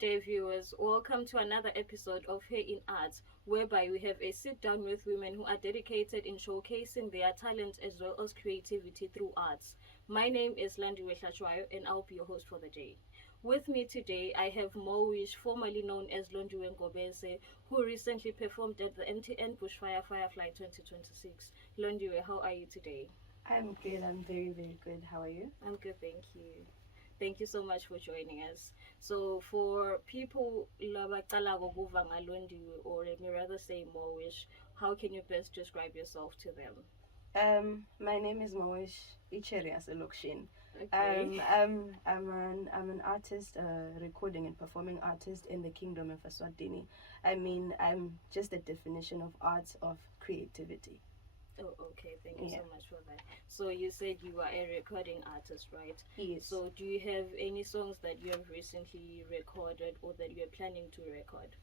day, viewers. Welcome to another episode of Hey in Arts, whereby we have a sit down with women who are dedicated in showcasing their talent as well as creativity through arts. My name is Landiwe Hlachwayo, and I'll be your host for the day. With me today, I have Mowish, formerly known as Londiwe Ngobese, who recently performed at the MTN Bushfire Firefly 2026. Londiwe, how are you today? I'm good. I'm very, very good. How are you? I'm good, thank you. Thank you so much for joining us. So for people labaqala ukuva ngaLondiwe, or let me rather say Mowish, how can you best describe yourself to them? My name is Mowish Icherias Elokshin. Okay. I'm an artist, recording and performing artist in the Kingdom of Eswatini. I'm just a definition of arts of creativity. Oh, okay. Thank you Yeah. so much for that. So you said you are a recording artist, right? Yes. So do you have any songs that you have recently recorded or that you're planning to record?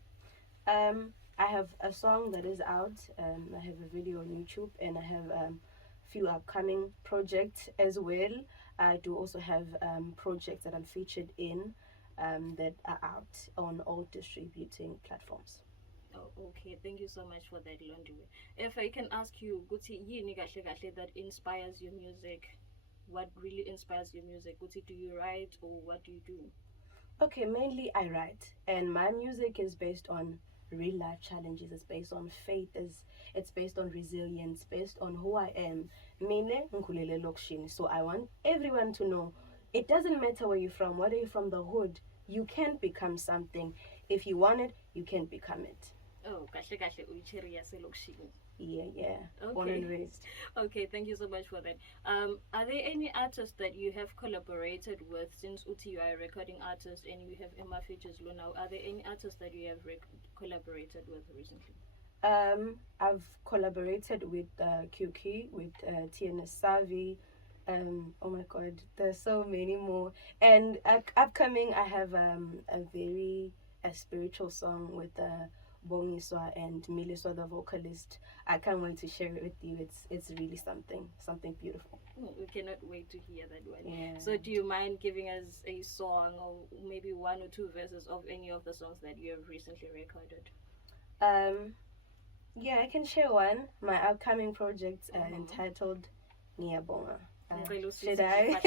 I have a song that is out. I have a video on YouTube, and I have few upcoming projects as well. I do also have projects that I'm featured in that are out on all distributing platforms. Oh, okay. Thank you so much for that, Londiwe. If I can ask you, Guti, yini kahle kahle that inspires your music? What really inspires your music? Guti, do you write or what do you do? Okay, mainly I write, and my music is based on real life challenges. It's based on faith. It's based on resilience, based on who I am. Mine nkulele lokshini. So I want everyone to know it doesn't matter where you're from, whether you're from the hood, you can become something. If you want it, you can become it. Oh, kahle kahle uyicheri yaselokishini. Yeah. Okay. Born and raised. Okay, thank you so much for that. Are there any artists that you have collaborated with since Uti you are a recording artist and you have Emma Features Luna? Are there any artists that you have collaborated with recently? I've collaborated with QQ, with TNS Savi. Oh my God, there's so many more. And upcoming, I have a spiritual song with Bongiswa and Miliswa, the vocalist. I can't wait to share it with you. It's really something beautiful. We cannot wait to hear that one. Yeah. So, do you mind giving us a song or maybe one or two verses of any of the songs that you have recently recorded? Yeah, I can share one. My upcoming project entitled Niyabonga. Should I?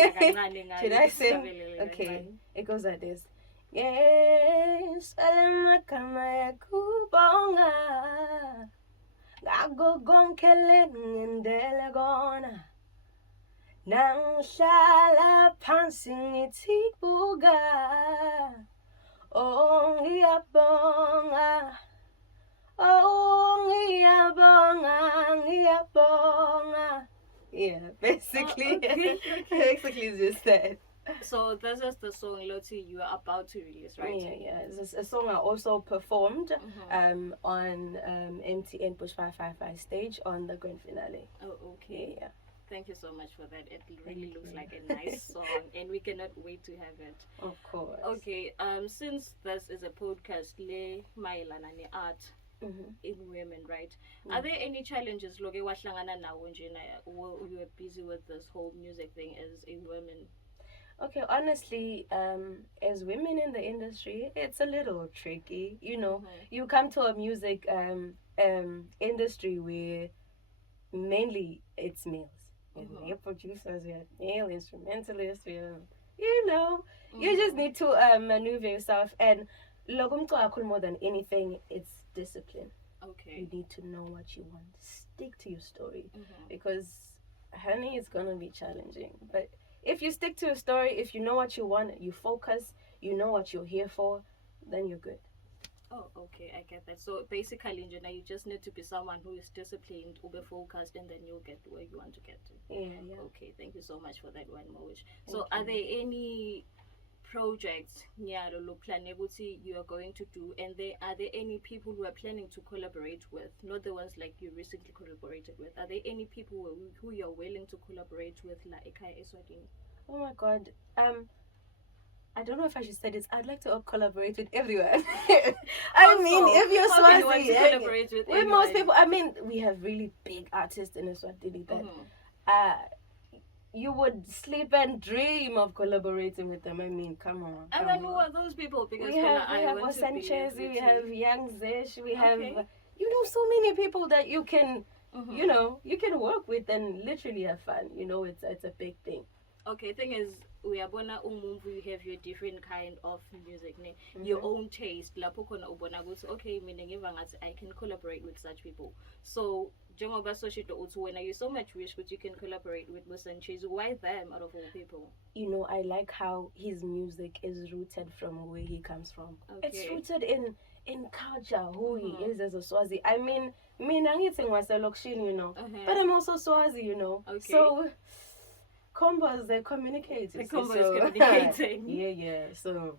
Should I sing? Okay, it goes like this. Yes, alamagama yakubonga. Ngago konke lengindele kona. Nangihlala phansi ngithi buka. Oh ngiyabonga. Oh ngiyabonga. Yeah, basically. Okay. Basically it's just that. So this is the song Loti you are about to release, right? Yeah. It's a song I also performed Mm-hmm. on MTN Bushfire Firefly stage on the grand finale. Oh, okay. Yeah. Thank you so much for that. It really Thank looks you. like a nice song, and we cannot wait to have it. Of course. Okay. Since this is a podcast, le mayelana ne art Mm-hmm. in women, right? Mm. Are there any challenges? Loke wahlangana nawo nje while you were busy with this whole music thing as a woman? Okay, honestly, as women in the industry, it's a little tricky. You know, Mhm. you come to a music industry where mainly it's males. We have Mhm. male producers, we have male instrumentalists, you just Mhm. need to maneuver yourself. And logumto more than anything, it's discipline. Okay. You need to know what you want. Stick to your story. Mhm. Because honey, it's gonna be challenging. But if you stick to your story, if you know what you want, you focus, you know what you're here for, then you're good. Oh, okay, I get that. So basically, Njana, you just need to be someone who is disciplined, ube focused, and then you'll get to where you want to get to. Yeah. Okay, thank you so much for that one, Mowish. Thank So, are you. there any projects Nyalo lo plan you are going to do, and are there any people who are planning to collaborate with? Not the ones like you recently collaborated with. Are there any people who you're willing to collaborate with, like Ekai Eswatini? Oh my God. I don't know if I should say this. I'd like to collaborate with everyone. I mean, if you're how can you want to Swazi, collaborate with with most anyone? people, I mean, we have really big artists in Eswatini that Mhm. you would sleep and dream of collaborating with them. I mean, come on. And then who are those people? Because We have I went to Sanchez, we BSVT. have Young Zesh, we have, Okay. so many people that you can, Mhm. you can work with and literally have fun. It's a big thing. Okay, thing is, we are bona umumvu, you have your different kind of music, ne? Mhm. Your own taste. Lapho khona ubona ukuthi okay, mina ngiva ngathi I can collaborate with such people. So njengoba soshito uthi wena you so much wish that you can collaborate with Sanchez. Why them out of all people? I like how his music is rooted from where he comes from. It's Okay. rooted in culture, who he Mhm. is as a Swazi. I mean, mina ngithi ngwaselokshin, Uh-huh. but I'm also Swazi, Okay. So combos, they communicate. The you see, combo so- is communicating. yeah. So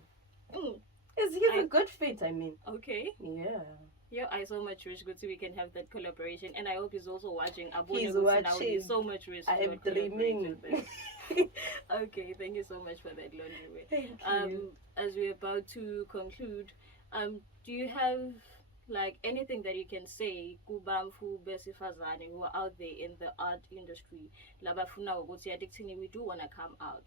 Mm, he's a good fit. I mean, okay. yeah. Yeah, I so much wish good we can have that collaboration, and I hope he's also watching. He's Now watching. you so much wish. I am to collaborate dreaming. with them. Okay, thank you so much for that, Londiwe. Thank you. As we're about to conclude, do you have like anything that you can say kubamfu besifazane who are out there in the art industry labafuna ukuthi adictini we do want to come out,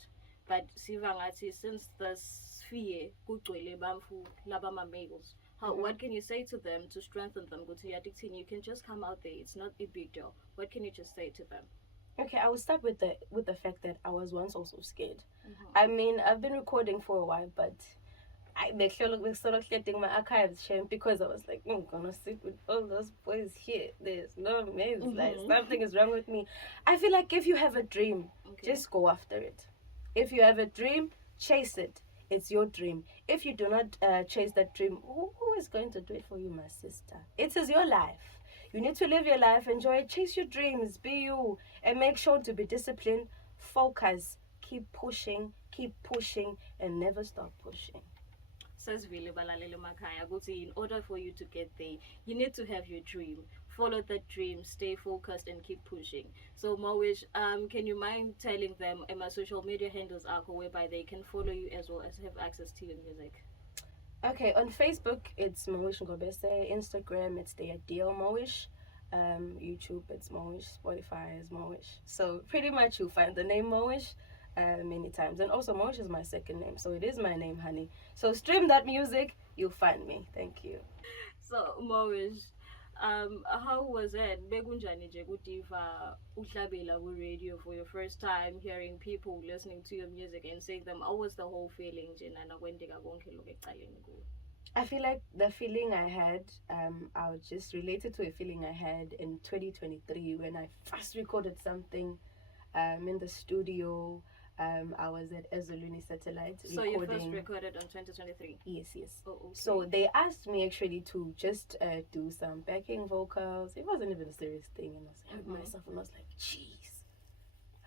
but siva ngathi since the sphere kugcwele bamfu labama males, what can you say to them to strengthen them? Ukuthi adictini you can just come out there, it's not a big deal. What can you just say to them? Okay, I will start with the fact that I was once also scared. Mhm. I mean, I've been recording for a while, but they sort of getting my archives shamed because I was like, I'm gonna sit with all those boys here. There's no males. Like something is wrong with me. I feel like if you have a dream, Okay. just go after it. If you have a dream, chase it. It's your dream. If you do not chase that dream, who is going to do it for you, my sister? It is your life. You need to live your life, enjoy it, chase your dreams, be you, and make sure to be disciplined, focus, keep pushing, and never stop pushing. Sasivile balalele makhaya ukuthi in order for you to get there, you need to have your dream. Follow that dream, stay focused, and keep pushing. So Mowish, can you mind telling them my social media handles are whereby they can follow you as well as have access to your music? Okay, on Facebook it's Mowish Ngobese, Instagram it's the Ideal Mowish, YouTube it's Mowish, Spotify is Mowish. So pretty much you'll find the name Mowish many times, and also Mowish is my second name, so it is my name, honey. So stream that music, you'll find me. Thank you. So Mowish, how was it? Bekunjani nje kudiva uhlabela ku radio for your first time, hearing people listening to your music and saying them, how was the whole feeling nje nana kwendeka konke lokhu ekuqaleni kuwe? I feel like the feeling I had, I would just relate it to a feeling I had in 2023 when I first recorded something in the studio. I was at Ezoluni Satellite So recording. you first recorded on 2023? Yes. Oh, okay. So they asked me actually to just do some backing vocals. It wasn't even a serious thing, and I was like myself, and I was like, jeez,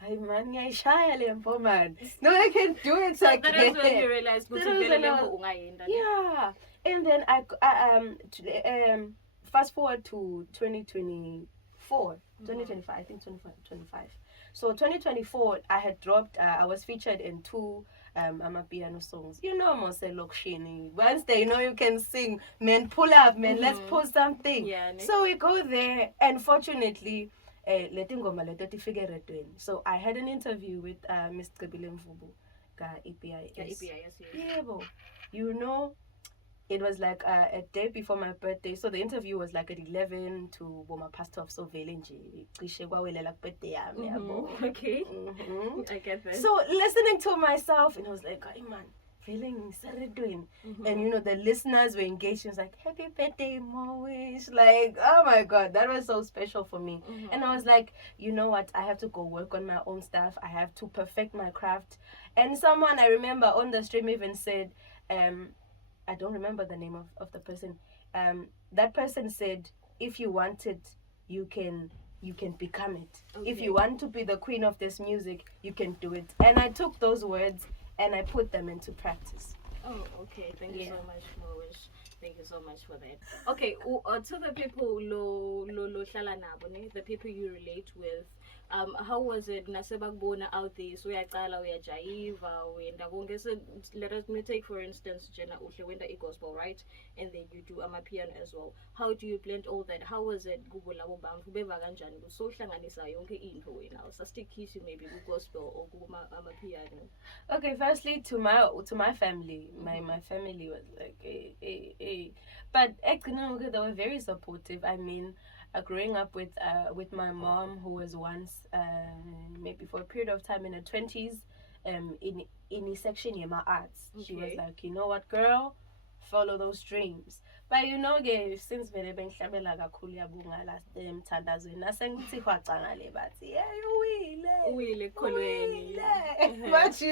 I man, I shy man. No, I can do it. So that is when you realized That was when I was- yeah, and then fast forward to 2024, 2025, I think 2025. So 2024, I had dropped, I was featured in two Amapiano songs. Mose Lokshini. Once they know you can sing, man, pull up, man, let's post something. Yeah, So we go there, and fortunately, so I had an interview with Ms. Kabile Mfubu, EPIS. EPIS, yes. Yeah, it was like a day before my birthday. So the interview was like at 11 to Boma Pastor of Sovelinji. Okay. I get that. So listening to myself, and I was like, hey man, feeling doing. And the listeners were engaged. She was like, happy birthday, Mowish. Like, oh my God, that was so special for me. And I was like, you know what? I have to go work on my own stuff. I have to perfect my craft. And someone I remember on the stream even said, I don't remember the name of the person. That person said, if you want it, you can become it. Okay. If you want to be the queen of this music, you can do it. And I took those words and I put them into practice. Oh, okay. Thank you so much, Mowish. Thank you so much for that. Okay, to the people the people you relate with, How was it nasebakubona out there so uyaqala uyajayiva wenda konke so let me take for instance Jenna uhle wenda gospel, right? And then you do amapiano as well. How do you blend all that? How was it kubo labo bantu beva kanjani ukuthi sohlanganisa yonke into wena usastickishi maybe ku-gospel or amapiano? Okay, firstly to my family, my family was like but actually they were very supportive. I mean, growing up with my mom, who was once maybe for a period of time in her 20s in a section in my arts. She was like, you know what, girl, follow those dreams. But since vele bengihlabela kakhulu yabunga last emthandazweni nasengithi kwacangale bathi uwile ekholweni. But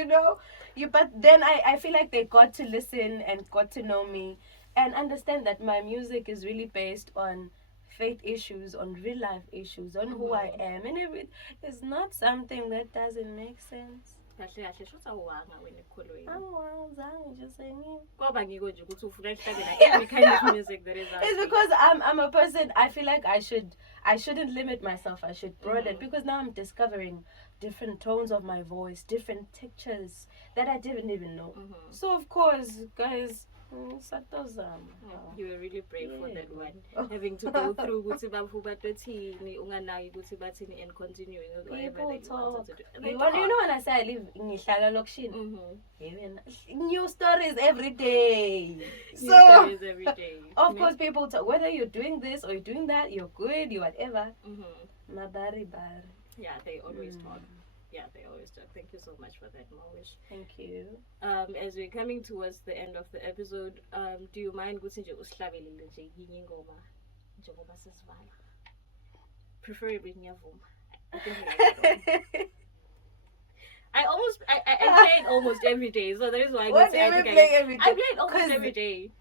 but then I feel like they got to listen and got to know me and understand that my music is really based on faith issues, on real life issues, on who I am, and it's not something that doesn't make sense. Kahle shutha uwanga wena ekholweni. Awangizange nje sengini. Kwaba ngiko nje ukuthi ufuna ukuhlabela every kind of music that is out. It's because I'm a person, I feel like I shouldn't limit myself. I should broaden because now I'm discovering different tones of my voice, different textures that I didn't even know. So of course, guys, you were really brave for that one. Having to go through ukuthi bafu bathini unganayi ukuthi bathini and continuing with whatever they wanted to do. You know when I say I live ngihlala lokishini. New stories every day. New stories every day. Of course people talk, whether you're doing this or you're doing that, you're good, you whatever. Mabari. Yeah, they always talk. Yeah, they always talk. Thank you so much for that, Mawish. Thank you. As we're coming towards the end of the episode, do you mind ukuthi nje usihlabelele nje yinye ingoma njengoba sesivala? Preferably ngiyavuma. I play it almost every day, so that is why I play every day. I play it almost every day.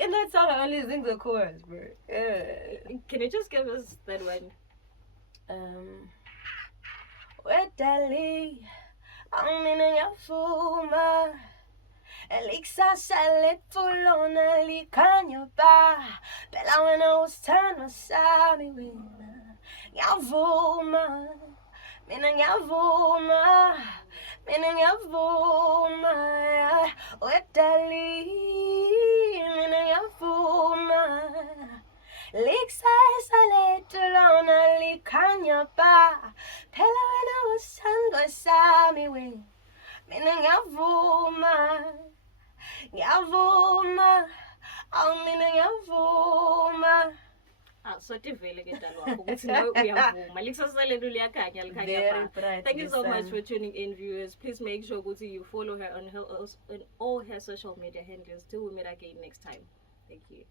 In that song I only sing the chorus, bro. Can you just give us that one? Wedali, angmina ngiyavuma, elikusasa letfulona likhanya ba, phela wena usithandwa sami wena, ngiyavuma, mina ngiyavuma, wedali, mina ngiyavuma. Likusasa letfulona likhanya ba, phela wena usithandwa sami wena, mina ngiyavuma, mina ngiyavuma. So tivele ke dalo wakho ukuthi nawe uyavuma likusasa lethu liyakhanya likhanya ba. Thank you so much for tuning in, viewers. Please make sure ukuthi you follow her on all her social media handles till we meet again next time. Thank you.